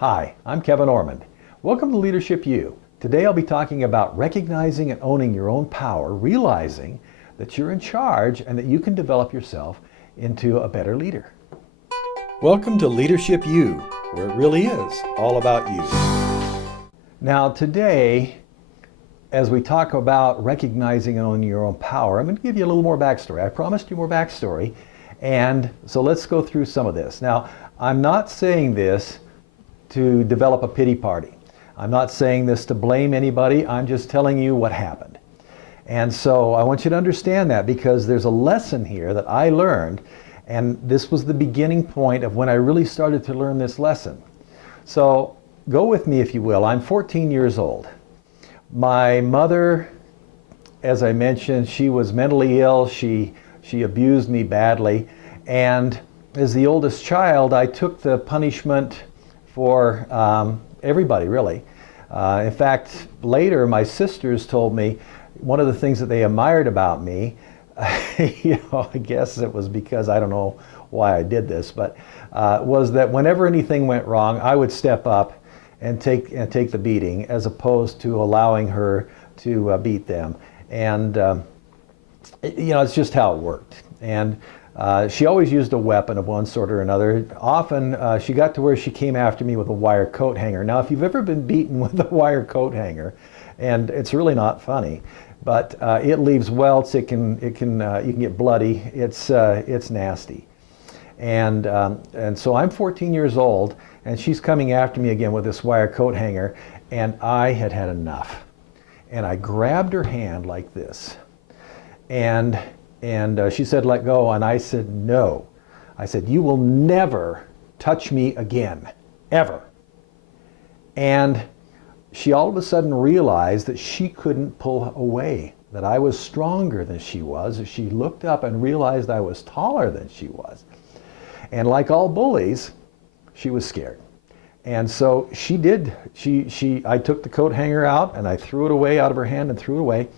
Hi, I'm Kevin Ormond. Welcome to Leadership U. Today I'll be talking about recognizing and owning your own power, realizing that you're in charge and that you can develop yourself into a better leader. Welcome to Leadership U, where it really is all about you. Now today, as we talk about recognizing and owning your own power, I'm going to give you a little more backstory. I promised you more backstory, and so let's go through some of this. Now, I'm not saying this to develop a pity party. I'm not saying this to blame anybody. I'm just telling you what happened. And so I want you to understand that, because there's a lesson here that I learned, and this was the beginning point of when I really started to learn this lesson. So go with me if you will. I'm 14 years old. My mother, as I mentioned, she was mentally ill. She abused me badly. And as the oldest child, I took the punishment for everybody, really. In fact, later my sisters told me one of the things that they admired about me, I guess it was because I don't know why I did this, but was that whenever anything went wrong, I would step up and take the beating, as opposed to allowing her to beat them. And it's just how it worked. And she always used a weapon of one sort or another. Often she got to where she came after me with a wire coat hanger. Now, if you've ever been beaten with a wire coat hanger, and it's really not funny, but it leaves welts. You can get bloody. It's nasty. And so I'm 14 years old, and she's coming after me again with this wire coat hanger, and I had had enough. And I grabbed her hand like this, and she said, "Let go," and I said, "No." I said, "You will never touch me again, ever." And she all of a sudden realized that she couldn't pull away, that I was stronger than she was. She looked up and realized I was taller than she was. And like all bullies, she was scared. And so she did. I took the coat hanger out and I threw it away out of her hand and threw it away.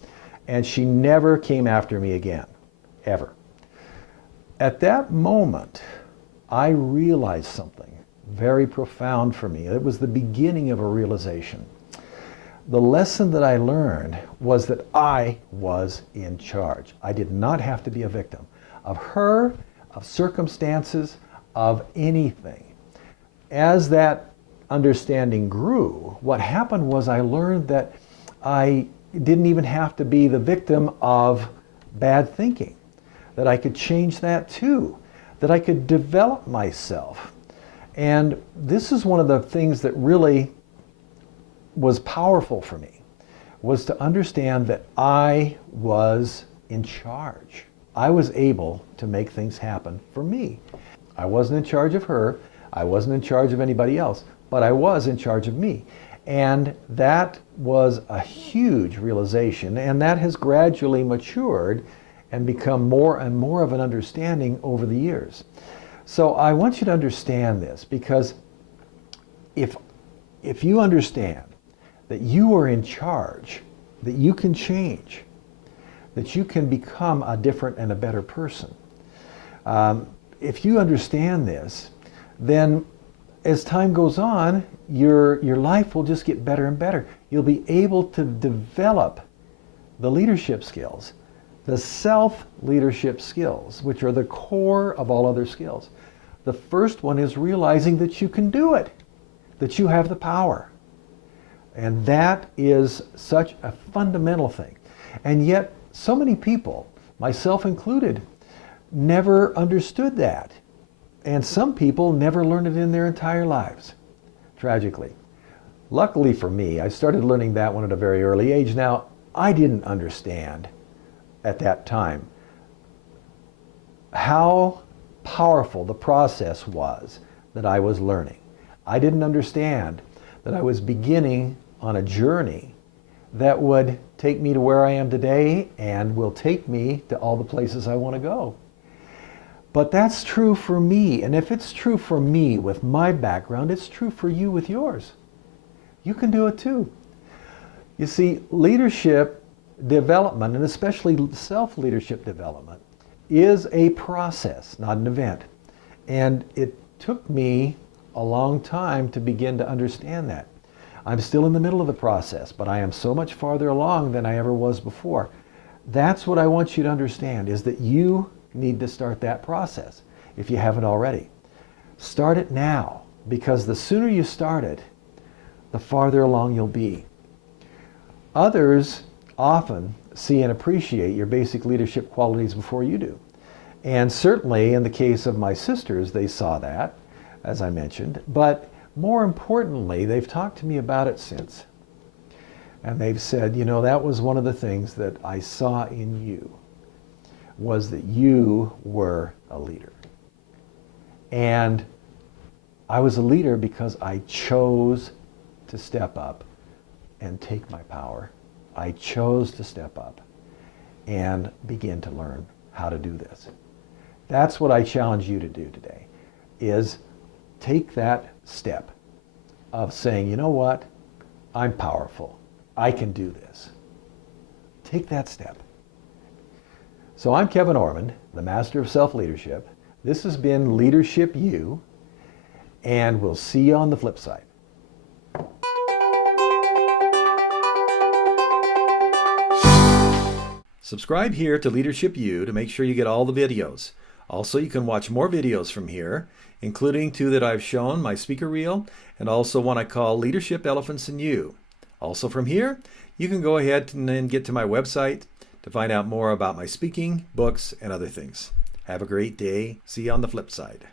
And she never came after me again, ever. At that moment, I realized something very profound for me. It was the beginning of a realization. The lesson that I learned was that I was in charge. I did not have to be a victim of her, of circumstances, of anything. As that understanding grew, what happened was I learned that I didn't even have to be the victim of bad thinking, that I could change that too, that I could develop myself. And this is one of the things that really was powerful for me, was to understand that I was in charge. I was able to make things happen for me. I wasn't in charge of her. I wasn't in charge of anybody else, but I was in charge of me. And that was a huge realization, and that has gradually matured and become more and more of an understanding over the years. So I want you to understand this, because if you understand that you are in charge, that you can change, that you can become a different and a better person. If you understand this, then as time goes on, your life will just get better and better. You'll be able to develop the leadership skills, the self-leadership skills, which are the core of all other skills. The first one is realizing that you can do it, that you have the power. And that is such a fundamental thing. And yet, so many people, myself included, never understood that. And some people never learned it in their entire lives, tragically. Luckily for me, I started learning that one at a very early age. Now, I didn't understand at that time how powerful the process was that I was learning. I didn't understand that I was beginning on a journey that would take me to where I am today and will take me to all the places I want to go. But that's true for me, and if it's true for me with my background, it's true for you with yours. You can do it too. You see, leadership development, and especially self-leadership development, is a process, not an event. And it took me a long time to begin to understand that. I'm still in the middle of the process, but I am so much farther along than I ever was before. That's what I want you to understand, is that you need to start that process if you haven't already. Start it now, because the sooner you start it, the farther along you'll be. Others often see and appreciate your basic leadership qualities before you do. And certainly in the case of my sisters, they saw that, as I mentioned, but more importantly, they've talked to me about it since. And they've said, you know, that was one of the things that I saw in you, was that you were a leader. And I was a leader because I chose to step up and take my power. I chose to step up and begin to learn how to do this. That's what I challenge you to do today, is take that step of saying, you know what, I'm powerful. I can do this. Take that step. So I'm Kevin Ormond, the Master of Self-Leadership. This has been Leadership U, and we'll see you on the flip side. Subscribe here to Leadership U to make sure you get all the videos. Also, you can watch more videos from here, including 2 that I've shown, my speaker reel, and also one I call Leadership Elephants in You. Also from here, you can go ahead and then get to my website to find out more about my speaking, books, and other things. Have a great day. See you on the flip side.